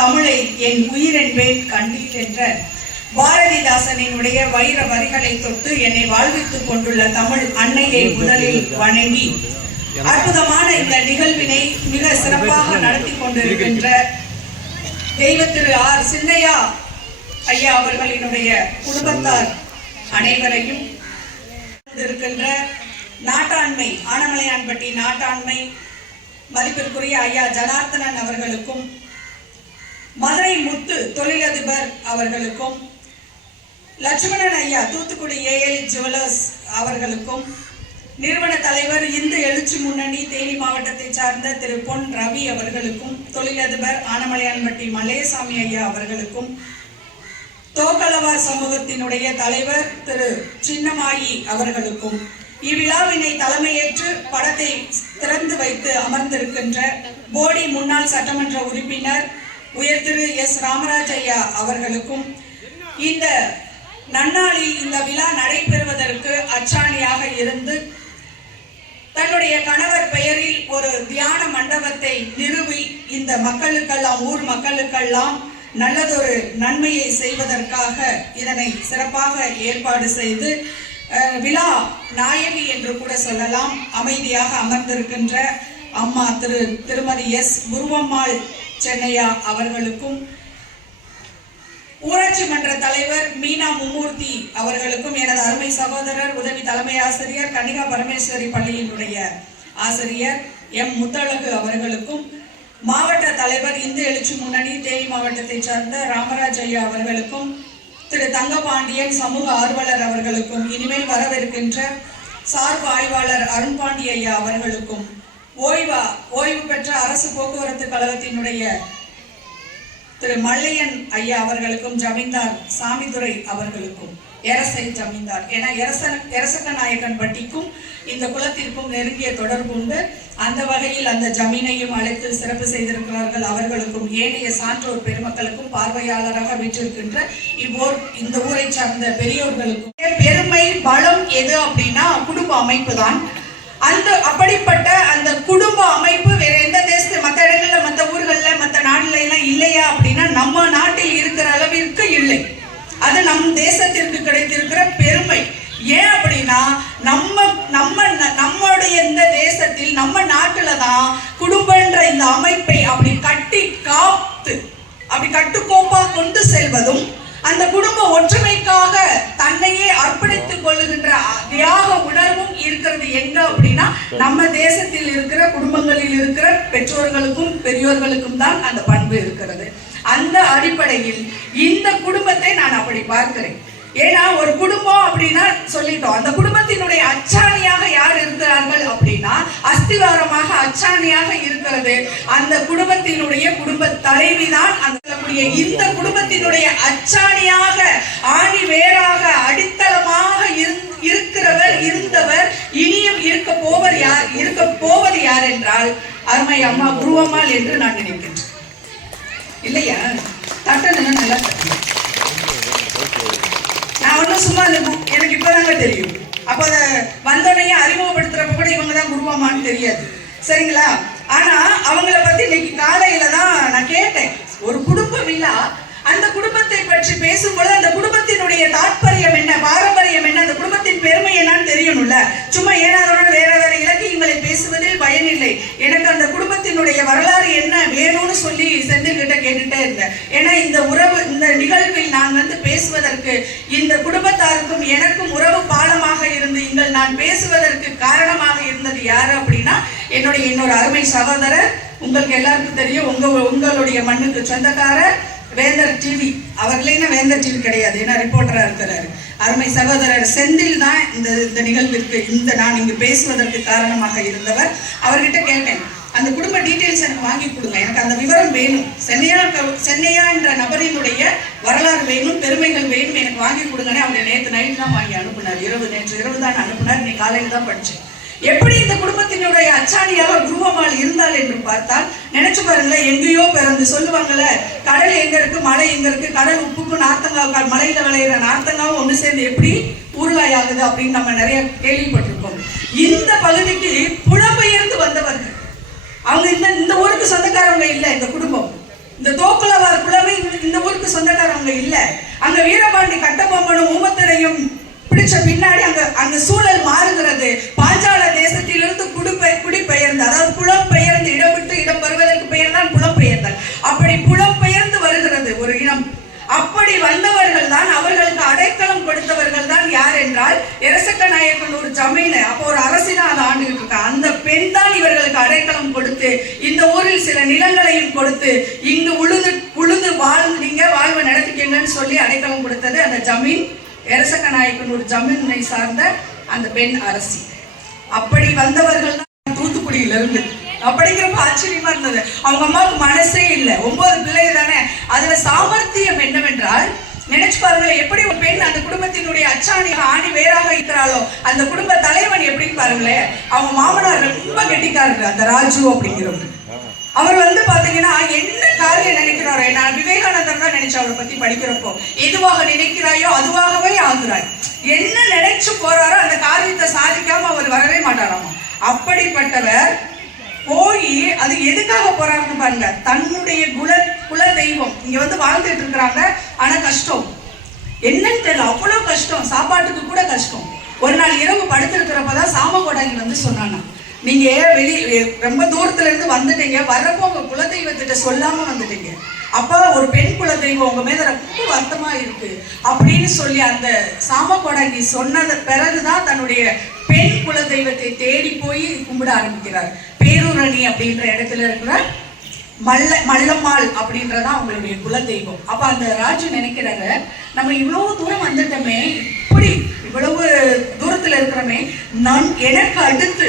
தமிழை என் உயிரென்பேன் கண்டீர் என்ற பாரதிதாசனினுடைய வைர வரிகளை தொட்டு என்னை வாழ்வித்துக் கொண்டுள்ள தமிழ் அன்னையை முதலில் வணங்கி அற்புதமான இந்த நிகழ்வினை மிக சிறப்பாக நடத்தி கொண்டிருக்கின்ற தெய்வ திரு ஆர். சின்னையா ஐயா அவர்களினுடைய குடும்பத்தார் அனைவரையும் இருக்கின்ற நாட்டாண்மை ஆனமலையான்பட்டி நாட்டாண்மை மதிப்பிற்குரிய ஐயா ஜனார்த்தனன் அவர்களுக்கும் மதுரை முத்து தொழிலதிபர் அவர்களுக்கும் லட்சுமணன் ஐயா தூத்துக்குடி ஏஎல் ஜுவல்லர்ஸ் அவர்களுக்கும் நிறுவன தலைவர் இந்து எழுச்சி முன்னணி தேனி மாவட்டத்தை சார்ந்த திரு பொன் ரவி அவர்களுக்கும் தொழிலதிபர் ஆனமலையான்பட்டி மலையசாமி ஐயா அவர்களுக்கும் தோக்கலவா சமூகத்தினுடைய தலைவர் திரு சின்னமாயி அவர்களுக்கும் இவ்விழாவினை தலைமையேற்று படத்தை திறந்து வைத்து அமர்ந்திருக்கின்ற போடி முன்னாள் சட்டமன்ற உறுப்பினர் உயர் திரு எஸ் ராமராஜ் ஐயா அவர்களுக்கும் இந்த நன்னாளில் இந்த விழா நடைபெறுவதற்கு அச்சாணியாக இருந்து தன்னுடைய கணவர் பெயரில் ஒரு தியான மண்டபத்தை நிறுவி இந்த மக்களுக்கெல்லாம் ஊர் மக்களுக்கெல்லாம் நல்லதொரு நன்மையை செய்வதற்காக இதனை சிறப்பாக ஏற்பாடு செய்து அஹ், விழா நாயகி என்று கூட சொல்லலாம். அமைதியாக அமர்ந்திருக்கின்ற அம்மா திரு திருமதி எஸ் குருவம்மாள் சென்னையா அவர்களுக்கும் ஊராட்சி மன்ற தலைவர் மீனா மும்மூர்த்தி அவர்களுக்கும் எனது அருமை சகோதரர் உதவி தலைமை ஆசிரியர் கனிகா பரமேஸ்வரி பள்ளியினுடைய ஆசிரியர் எம். முத்தழகு அவர்களுக்கும் மாவட்ட தலைவர் இந்து எழுச்சி முன்னணி தேனி மாவட்டத்தை சார்ந்த ராமராஜ் ஐயா அவர்களுக்கும் திரு தங்கபாண்டியன் சமூக ஆர்வலர் அவர்களுக்கும் இனிமேல் வரவிருக்கின்ற சார்பு ஆய்வாளர் அருண்பாண்டி ஐயா அவர்களுக்கும் ஓய்வா ஓய்வு பெற்ற அரசு போக்குவரத்து கழகத்தினுடைய திரு மல்லையன் ஐயா அவர்களுக்கும் ஜமீன்தார் சாமிதுரை அவர்களுக்கும் எரசை ஜமீன்தார் ஏன்னா எரசன் எரசக்க நாயக்கன் பட்டிக்கும் இந்த குலத்திற்கும் நெருங்கிய தொடர்பு உண்டு. அந்த வகையில் அந்த ஜமீனையும் அழைத்து சிறப்பு செய்திருக்கிறார்கள் அவர்களுக்கும் ஏனைய சான்றோர் பெருமக்களுக்கும் பார்வையாளராக வீற்றிருக்கின்ற இவ்வோர் இந்த ஊரை சார்ந்த பெரியோர்களுக்கும். பெருமை பலம் எது அப்படின்னா குடும்ப அமைப்பு தான். அந்த அப்படிப்பட்ட அந்த குடும்ப அமைப்பு வேற எந்த தேசத்து மற்ற இடங்கள்ல மற்ற ஊர்கள்ல மற்ற நாடுல எல்லாம் இல்லையா அப்படின்னா நம்ம நாட்டில் இருக்கிற அளவிற்கு இல்லை. அது நம் தேசத்திற்கு கிடைத்திருக்கிற பெருமை. ஏன் அப்படின்னா நம்ம நம்ம நம்மளுடைய இந்த தேசத்தில் நம்ம நாட்டுல தான் குடும்பன்ற இந்த அமைப்பை அப்படி கட்டி காத்து அப்படி கட்டுக்கோப்பா கொண்டு செல்வதும் அந்த குடும்ப ஒற்றுமைக்காக தன்னையே அர்ப்பணித்துக் கொள்ளுகின்ற தியாக உணர்வும் இருக்கிறது. எங்க அப்படின்னா நம்ம தேசத்தில் இருக்கிற குடும்பங்களில் இருக்கிற பெற்றோர்களுக்கும் பெரியோர்களுக்கும் தான் அந்த பண்பு இருக்கிறது. அந்த அடிப்படையில் இந்த குடும்பத்தை நான் அப்படி பார்க்கிறேன். ஏன்னா ஒரு குடும்பம் அப்படின்னா சொல்லிட்டோம். அந்த குடும்பத்தினுடைய அச்சாணியாக யார் இருக்கிறார்கள் அப்படின்னா அஸ்திவாரமாக அச்சாணியாக இருக்கிறது. அந்த குடும்பத்தினுடைய குடும்ப தலைவி தான் அந்த இந்த குடும்பத்தினுடைய அச்சாணியாக ஆணி வேறாக அடித்தளமாக இருக்கிறவர் இருந்தவர் இனியும் இருக்க போவர் யார் இருக்க போவது யார் என்றால் அருமை அம்மா குருவம்மாள் என்று நான் நினைக்கின்றேன். இல்லையா? தட்டணுங்க நல்லா சும்மா எனக்கு இப்போதாங்க தெரியும். அப்போ அதை வந்தோடனே அறிமுகப்படுத்துறப்ப கூட இவங்க தான் குருவாமான்னு தெரியாது. சரிங்களா? ஆனா அவங்கள பத்தி இன்னைக்கு காலையில தான் நான் கேட்டேன். ஒரு குடும்பம் விழா அந்த குடும்பத்தை பற்றி பேசும்பொழுது அந்த குடும்பத்தினுடைய தாற்பயம் என்ன பாரம்பரியம் என்ன அந்த குடும்பத்தின் பெருமை என்னன்னு தெரியணும்ல. சும்மா ஏனாதோட வேற வேற இலக்கியங்களை பேசுவதில் பயனில்லை. எனக்கு அந்த என்னுடைய வரலாறு என்ன வேணும்னு சொல்லி செந்தில் கிட்ட கேட்டுட்டே இருந்தேன். ஏன்னா இந்த உறவு இந்த நிகழ்வில் நான் வந்து பேசுவதற்கு இந்த குடும்பத்தாருக்கும் எனக்கும் உறவு பாலமாக இருந்து இங்கள் நான் பேசுவதற்கு காரணமாக இருந்தது யாரு அப்படின்னா என்னுடைய இன்னொரு அருமை சகோதரர் உங்களுக்கு எல்லாருக்கும் தெரியும் உங்க உங்களுடைய மண்ணுக்கு சொந்தக்காரர் வேந்தர் டிவி. அவர்களேனா வேந்தர் டிவி கிடையாது ஏன்னா ரிப்போர்ட்டராக இருக்கிறாரு. அருமை சகோதரர் செந்தில் தான் இந்த இந்த நிகழ்விற்கு இந்த நான் இங்கு பேசுவதற்கு காரணமாக இருந்தவர். அவர்கிட்ட கேட்டேன் அந்த குடும்ப டீட்டெயில்ஸ் எனக்கு வாங்கி கொடுங்க. எனக்கு அந்த விவரம் வேணும். சென்னையா சென்னையா என்ற நபரினுடைய வரலாறு வேணும் பெருமைகள் வேணும் எனக்கு வாங்கி கொடுங்கன்னு அவங்க நேற்று நைட் தான் வாங்கி அனுப்புனார். இரவு நேற்று இரவு தான் அனுப்புனார். இன்னைக்கு காலையில் தான் படித்தேன் எப்படி இந்த குடும்பத்தினுடைய அச்சாணியாக குருவம்மாள் இருந்தாள் என்று பார்த்தால் நினைச்சு பாருங்களேன் எங்கேயோ பிறந்து சொல்லுவாங்கல்ல கடல் எங்க இருக்கு மலை எங்க இருக்கு கடல் உப்புக்கும் நார்த்தங்காய் மலையில விளையிற நார்த்தங்காவும் ஒன்று சேர்ந்து எப்படி ஊறுகாய் ஆகுது அப்படின்னு நம்ம நிறைய கேள்விப்பட்டிருக்கோம். இந்த பகுதிக்கு புலம்பெயர்ந்து வந்தவர்கள் அவங்க இந்த இந்த ஊருக்கு சொந்தக்காரவங்க இல்லை இந்த குடும்பம். இந்த தோக்குலவார் புலமை இந்த- இந்த ஊருக்கு சொந்தக்காரவங்க இல்லை. அங்க வீரபாண்டி கட்டபொம்மனும் ஊமத்தரையும் பிடிச்ச பின்னாடி அங்க அந்த சூழல் மாறுகிறது. பாஞ்சால தேசத்திலிருந்து குடிபெ குடிபெயர்ந்து அதாவது புலம் பெயர்ந்து இடம் விட்டு இடம் வருவதற்கு பெயர் தான் புலம்பெயர்தல். அப்படி புலம் பெயர்ந்து வருகிறது ஒரு இனம். அப்படி வந்தவர்கள் தான் அவர்களுக்கு அடைக்கலம் கொடுத்தவர்கள் தான் யார் என்றால் எரசக்க நாயக்கன் ஒரு ஜமீன. அப்போ ஒரு அரசினா அதை ஆண்டுகிட்டு இருக்கா. அந்த பெண் இவர்களுக்கு அடைக்கலம் கொடுத்து இந்த ஊரில் சில நிலங்களையும் கொடுத்து இங்கு உழுது உழுது வாழ்ந்து நீங்க வாழ்வை நடத்திக்கங்கன்னு சொல்லி அடைக்கலம் கொடுத்தது அந்த ஜமீன் எரசக்க நாயக்கன் ஒரு ஜமீனை சார்ந்த அந்த பெண் அரசி. அப்படி வந்தவர்கள் தான் தூத்துக்குடியில இருந்து. அப்படிங்கிறப்ப ஆச்சரியமா இருந்தது. அவங்க அம்மாவுக்கு மனசே இல்லை. ஒன்பது பிள்ளை தானே. அதுல சாமர்த்தியம் என்னவென்றால் நினைச்சு பாருங்களேன் எப்படி ஒரு பெண் அந்த குடும்பத்தினுடைய அச்சாணி ஆணி வேறாக இருக்கிறாளோ அந்த குடும்ப தலைவன் எப்படின்னு பாருங்களேன் அவங்க மாமனார் ரொம்ப கெட்டிக்காரரு அந்த ராஜு அப்படிங்கிறவங்க அவர் வந்து பாத்தீங்கன்னா என்ன காரியம் நினைக்கிறாரோ நான் விவேகானந்தர் தான் நினைச்சு அவரை பத்தி படிக்கிறப்போ எதுவாக நினைக்கிறாயோ அதுவாகவே ஆகுறாய் என்ன நினைச்சு போறாரோ அந்த காரியத்தை சாதிக்காம அவர் வரவே மாட்டாராமா. அப்படிப்பட்டவர் போய் அது எதுக்காக போறாருன்னு பாருங்க தன்னுடைய குல குல தெய்வம். இங்க வந்து வாழ்ந்துட்டு இருக்கிறாங்க. ஆனா கஷ்டம். என்னன்னு தெரியல. அவ்வளவு கஷ்டம். சாப்பாட்டுக்கு கூட கஷ்டம். ஒரு நாள் இரவு படுத்திருக்கிறப்பதான் சாம கோடாங்கி வந்து சொன்னானா. நீங்க வெளி ரொம்ப தூரத்துல இருந்து வந்துட்டீங்க. வர்றப்போ உங்க குலதெய்வத்திட்ட சொல்லாம வந்துட்டீங்க. அப்பா ஒரு பெண் குலதெய்வம் உங்க மேல ரொம்ப வருத்தமா இருக்கு அப்படின்னு சொல்லி அந்த சாம கோடாங்கி சொன்னது பிறகுதான் தன்னுடைய பெண் குலதெய்வத்தை தேடி போய் கும்பிட ஆரம்பிக்கிறார். பேரூரணி அப்படின்ற இடத்துல இருக்கிற மல்ல மல்லம்மாள் அப்படின்றதான் அவங்களுடைய குலதெய்வம். அப்ப அந்த ராஜு நினைக்கிறாரு நம்ம இவ்வளவு தூரம் வந்துட்டோமே இப்படி இவ்வளவு தூரத்துல இருக்கிறோமே நான் எனக்கு அடுத்து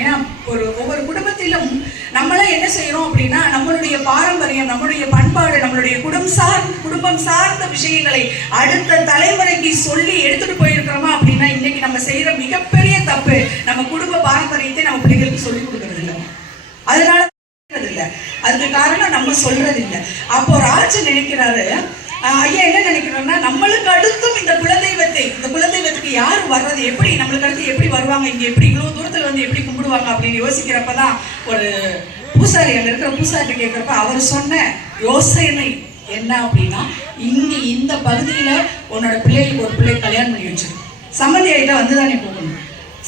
ஏன்னா ஒரு ஒவ்வொரு குடும்பத்திலும் நம்மளாம் என்ன செய்யறோம் அப்படின்னா நம்மளுடைய பாரம்பரியம் நம்மளுடைய பண்பாடு நம்மளுடைய குடும்பம் சார் குடும்பம் சார்ந்த விஷயங்களை அடுத்த தலைமுறைக்கு சொல்லி எடுத்துட்டு போயிருக்கிறோமா அப்படின்னா இன்னைக்கு நம்ம செய்யற மிகப்பெரிய தப்பு நம்ம குடும்ப பாரம்பரியத்தை நம்ம பிள்ளைகளுக்கு சொல்லி கொடுக்கறது இல்லை. அதனால அதுக்கு காரணம் நம்ம சொல்றது இல்ல அப்போ ராஜு நினைக்கிறாரு ஐயா என்ன நினைக்கிறோம்னா நம்மளுக்கு அடுத்தும் இந்த குலதெய்வத்தை இந்த குலதெய்வத்துக்கு யார் வர்றது? எப்படி நம்மளுக்கு அடுத்து எப்படி வருவாங்க? இங்க எப்படி இவ்வளவு தூரத்துல வந்து எப்படி கும்பிடுவாங்க? அப்படின்னு யோசிக்கிறப்பதான் ஒரு பூசாரி அங்க இருக்கிற பூசாரி கேட்கிறப்ப அவர் சொன்ன யோசனை என்ன அப்படின்னா இங்க இந்த பகுதியில உன்னோட பிள்ளைகளுக்கு ஒரு பிள்ளை கல்யாணம் பண்ணி வச்சிருக்கு சம்மந்தி ஆகிட்டா வந்துதானே போகணும்.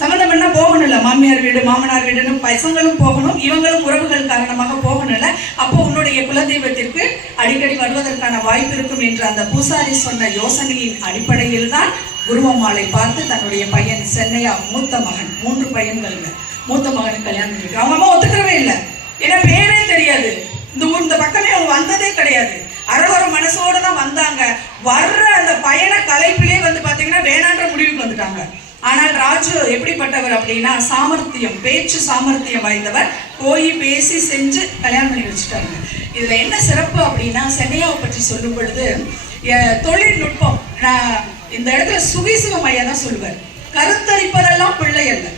சம்மந்தம் பண்ணா போகணும்ல மாமியார் வீடு மாமனார் வீடுன்னு பசங்களும் போகணும் இவங்களும் உறவுகள் காரணமாக போகணும்ல. அப்போ உன்னுடைய குலதெய்வத்திற்கு அடிக்கடி வருவதற்கான வாய்ப்பு இருக்கும் என்று அந்த பூசாரி சொன்ன யோசனையின் அடிப்படையில் தான் குருவம்மாளை பார்த்து தன்னுடைய பையன் சென்னையா மூத்த மகன் மூன்று பையன்கள்ங்க மூத்த மகனுக்கு கல்யாணம் இருக்கு அவங்க அம்மா ஒத்துக்கிறவே இல்லை. ஏன்னா பேரே தெரியாது. இந்த ஊர் இந்த பக்கமே அவங்க வந்ததே கிடையாது. அரவர மனசோட தான் வந்தாங்க. வர்ற அந்த பயண கலைப்பிலே வந்து பார்த்தீங்கன்னா வேணான்ற முடிவுக்கு வந்துட்டாங்க. ஆனால் ராஜு எப்படிப்பட்டவர் அப்படின்னா சாமர்த்தியம் பேச்சு சாமர்த்தியம் வாய்ந்தவர். போய் பேசி செஞ்சு கல்யாணம் பண்ணி வச்சுட்டாங்க இதுல என்ன சிறப்பு அப்படின்னா சென்னையாவை பற்றி சொல்லும் பொழுது தொழில்நுட்பம் நான் இந்த இடத்துல சுகிசிவம் ஐயா தான் சொல்லுவார். கருத்தரிப்பதெல்லாம் பிள்ளை அல்ல.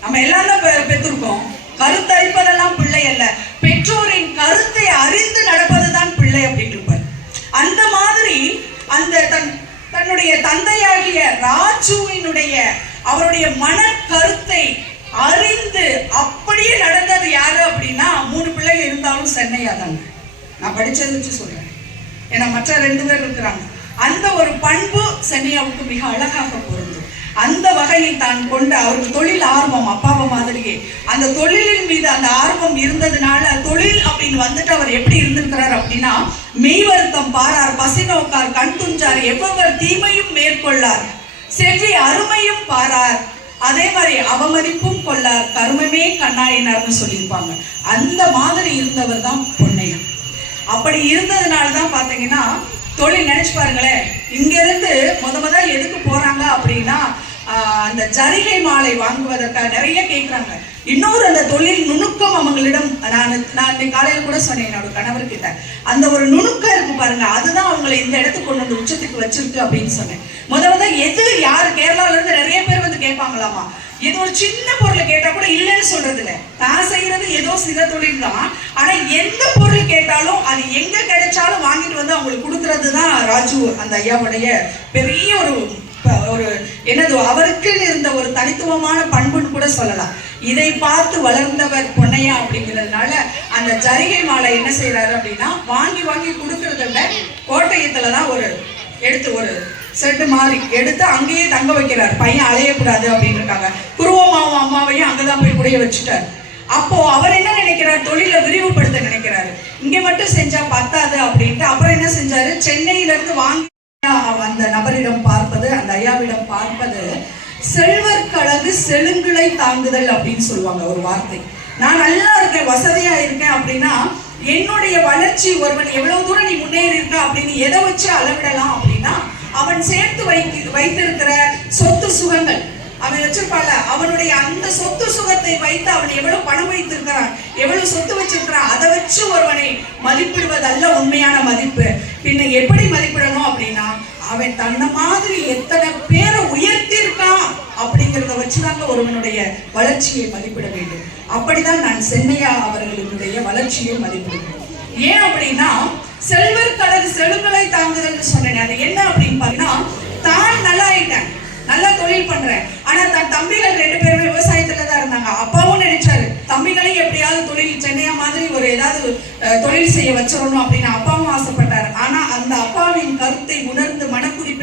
நம்ம எல்லாரும் பெ- பெற்றிருக்கோம். கருத்தரிப்பதெல்லாம் பிள்ளை அல்ல. பெற்றோரின் கருத்தை அறிந்து நடப்பதுதான் பிள்ளை அப்படின்னு இருப்பார். அந்த மாதிரி அந்த தன் தன்னுடைய தந்தையாகிய ராஜுவினுடைய அவருடைய மன கருத்தை அறிந்து அப்படியே நடந்தது யாரு அப்படின்னா மூணு பிள்ளைங்க இருந்தாலும் சென்னையா தாங்க. நான் படிச்சது வச்சு சொல்றேன். ஏன்னா மற்ற ரெண்டு பேர் இருக்கிறாங்க. அந்த ஒரு பண்பு சென்னையாவுக்கு மிக அழகாக பொருந்தும். அந்த வகையில் தான் கொண்ட அவருக்கு தொழில் ஆர்வம் அப்பாவை மாதிரியே. அந்த தொழிலின் மீது அந்த ஆர்வம் இருந்ததுனால தொழில் அப்படின்னு வந்துட்டு அவர் எப்படி இருந்திருக்கிறார் அப்படின்னா மெய் வருத்தம் பாரார் பசி நோக்கார் கண் துஞ்சார் எவ்வளவர் தீமையும் மேற்கொள்ளார். செவ்வி அருமையும் பாரார். அதே மாதிரி அவமதிப்பும் கொள்ளார். கருமமே கண்ணாயினார்னு சொல்லியிருப்பாங்க. அந்த மாதிரி இருந்தவர் தான் பொன்னையா அப்படி இருந்ததுனால தான் பார்த்தீங்கன்னா தொழில் நினைச்சு பாருங்களேன் இங்கிருந்து முத முத எதுக்கு போறாங்க அப்படின்னா அந்த ஜரிகை மாலை வாங்குவதற்காக நிறைய கேட்குறாங்க இன்னொரு அந்த தொழில் நுணுக்கம் அவங்களிடம் நான் நான் இன்னைக்கு காலையில் கூட சொன்னேன் என்னோட கணவர்கிட்ட. அந்த ஒரு நுணுக்கம் இருக்கு பாருங்க அதுதான் அவங்களை இந்த இடத்துக்கு கொண்டு வந்து உச்சத்துக்கு வச்சிருக்கு அப்படின்னு சொன்னேன். முத முத எது யார் கேரளால இருந்து நிறைய பேர் வந்து கேட்பாங்களாமா? இது ஒரு சின்ன பொருளை கேட்டா கூட இல்லைன்னு சொல்றது இல்லை தான் செய்யறது ஏதோ சில தொழில் தான். ஆனா எந்த பொருள் கேட்டாலும் அது எங்க கிடைச்சாலும் வாங்கிட்டு வந்து அவங்களுக்கு கொடுக்கறது தான் ராஜு அந்த ஐயாவுடைய பெரிய ஒரு ஒரு என்னது அவருக்கு இருந்த ஒரு தனித்துவமான பண்புன்னு கூட சொல்லலாம். இதை பார்த்து வளர்ந்தவர் பொன்னையா அப்படிங்கிறதுனால அந்த ஜரிகை மாலை என்ன செய்யறாரு அப்படின்னா வாங்கி வாங்கி கொடுக்கறத விட கோட்டயத்துல தான் ஒரு எடுத்து ஒரு செட்டு மாறி எடுத்து அங்கேயே தங்க வைக்கிறார். பையன் அலையக்கூடாது அப்படின்னு இருக்காங்க குருவமாவும் அம்மாவையும் அங்கதான் போய் குடைய வச்சுட்டார். அப்போ அவர் என்ன நினைக்கிறார்? தொழிலை விரிவுபடுத்த நினைக்கிறாரு. இங்க மட்டும் செஞ்சா பத்தாது அப்படின்ட்டு அப்புறம் என்ன செஞ்சாரு? சென்னையில இருந்து வாங்கி அந்த நபரிடம் பார்ப்பது அந்த ஐயாவிடம் பார்ப்பது செல்வர்க்கழகு செழுங்குலை தாங்குதல் அப்படின்னு சொல்லுவாங்க ஒரு வார்த்தை. நான் நல்லா இருக்கேன் வசதியா இருக்கேன் அப்படின்னா என்னுடைய வளர்ச்சி ஒருவன் எவ்வளவு தூரம் நீ முன்னேறி இருக்க அப்படின்னு எதை வச்சு அளவிடலாம் அப்படின்னா அவன் சேர்த்து வைக்க வைத்திருக்கிற சொத்து சுகங்கள். அவன் வச்சிருப்பான்ல அவனுடைய அந்த சொத்து சுகத்தை வைத்து அவன் எவ்வளவு பணம் வைத்திருக்கிறான் எவ்வளவு சொத்து வச்சிருக்கிறான் அதை வச்சு ஒருவனை மதிப்பிடுவதல்ல உண்மையான மதிப்பு. பின்ன எப்படி மதிப்பிடணும் அப்படின்னா அவன் தன்னை மாதிரி எத்தனை பேரை உயர்த்திருக்கான் அப்படிங்கிறத வச்சுதாங்க ஒருவனுடைய வளர்ச்சியை மதிப்பிட வேண்டும். அப்படிதான் நான் சென்னையா அவர்களுடைய வளர்ச்சியை மதிப்பிடுவேன் ஏன் அப்படின்னா செல்வர் தனது செழுங்களை தாங்குதல்னு சொன்னேன் அது என்ன அப்படின்னு பாத்தீங்கன்னா தான் நல்லா ஆயிட்டேன் நல்லா தொழில் பண்றேன். ஆனா தன் தம்பிகள் ரெண்டு பேருமே விவசாயத்துல தான் இருந்தாங்க. அப்பாவும் நினைச்சாரு தம்பிகளையும் எப்படியாவது தொழில் சென்னையா மாதிரி ஒரு ஏதாவது தொழில் செய்ய வச்சிடணும் அப்படின்னு அப்பாவும் ஆசைப்பட்டாரு. ஆனா அந்த அப்பாவின் கருத்தை உணர்ந்து மனக்குறி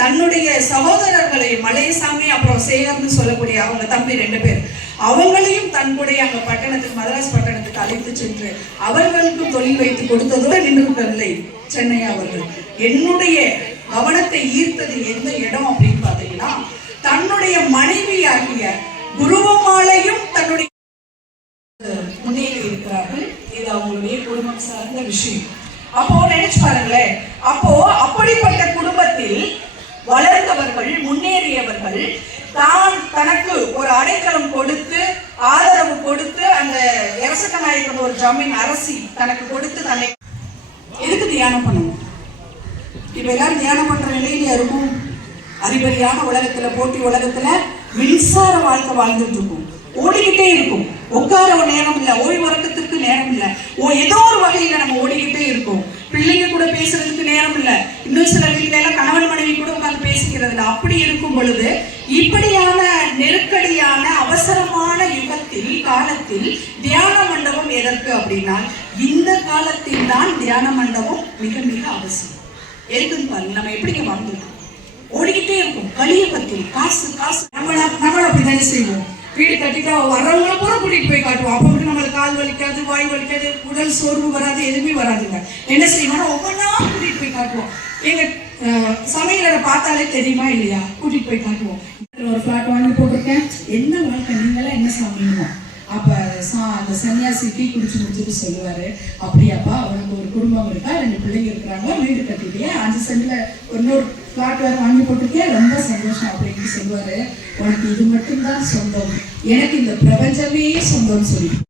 தன்னுடைய சகோதரர்களை மலையசாமி அப்புறம் சேகர்னு சொல்லக்கூடிய அவங்க தம்பி ரெண்டு பேர் அவங்களையும் தன்னுடைய அங்க பட்டணத்துக்கு மதராஸ் பட்டணத்துக்கு அழைத்து சென்று அவர்களுக்கும் தொழில் வைத்து கொடுத்ததோடு நின்றுவிடவில்லை சென்னையா அவர்கள். என்னுடைய கவனத்தை ஈர்த்தது எந்த இடம் அப்படின்னு பாத்தீங்கன்னா தன்னுடைய மனைவியாகிய குருவமாலையும் தன்னுடைய முன்னேறி இருக்கிறார்கள். இது அவங்களுடைய குடும்பம் சார்ந்த விஷயம். அப்போ நினைச்சு பாருங்களேன். அப்போ அப்படிப்பட்ட வளர்ந்தவர்கள் முன்னேறியவர்கள் தான் தனக்கு ஒரு அடைக்கலம் கொடுத்து ஆதரவு கொடுத்து அந்த இரசக்க நாயக்கன் ஒரு ஜமீன் அரசி தனக்கு கொடுத்து தன்னை எதுக்கு தியானம் பண்ணுங்க இப்ப எல்லாரும் தியானம் பண்ற நிலையில இருக்கும். அறிபறியான உலகத்துல போட்டி உலகத்துல மின்சார வாழ்க்கை வாழ்ந்துட்டு இருக்கும். ஓடிக்கிட்டே இருக்கும். உட்கார ஒரு நேரம் இல்லை ஓய்வு உறக்கத்திற்கு நேரம் இல்லை. ஓ ஏதோ ஒரு வகையில நம்ம ஓடிக்கிட்டே இருக்கோம். பிள்ளைங்க கூட பேசுறதுக்கு நேரம் இல்லை. இன்னும் சில வீட்டுல எல்லாம் கணவன் மனைவி கூட உட்கார்ந்து அப்படி இருக்கும் பொழுது இப்படியான நெருக்கடியான அவசரமான யுகத்தில் காலத்தில் தியான மண்டபம் எதற்கு அப்படின்னா இந்த காலத்தில் தான் தியான மண்டபம் மிக மிக அவசியம். எதுக்குன்னு பாருங்க நம்ம எப்படிங்க வாழ்ந்துட்டோம்? ஓடிக்கிட்டே இருக்கும். கலியுகத்தில் காசு காசு. நம்மள நம்மள அப்படிதானே செய்வோம். வீடு கட்டிட்டா வர்றவங்கள பூரா கூட்டிட்டு போய் காட்டுவோம். அப்ப மட்டும் நம்மளுக்கு கால் வலிக்காது வாய் வலிக்காது உடல் சோர்வு வராது எதுவுமே வராதுங்க. என்ன செய்வோம்னா ஒவ்வொன்றா கூட்டிட்டு எங்க பார்த்தாலே தெரியுமா இல்லையா? கூட்டிட்டு போய் காட்டுவோம். ஒரு பிளாட் வாங்கி போட்டிருக்கேன். என்ன வாழ்க்கை? நீங்களாம் என்ன சாப்பிடணும்? அப்ப சா- அந்த சன்னியாசி டீ குடிச்சு முடிச்சுட்டு சொல்லுவாரு. அப்படியாப்பா அவனுக்கு ஒரு குடும்பம் இருக்கா? ரெண்டு பிள்ளைங்க இருக்கிறாங்க. வீடு கட்டிட்டியா. அஞ்சு சென்ட்ல இன்னொரு பிளாட் வேற வாங்கி போட்டிருக்கேன். ரொம்ப சந்தோஷம் அப்படின்னு சொல்லுவாரு. உனக்கு இது மட்டும்தான் சொந்தம். எனக்கு இந்த பிரபஞ்சமே சொந்தம்னு சொல்லி.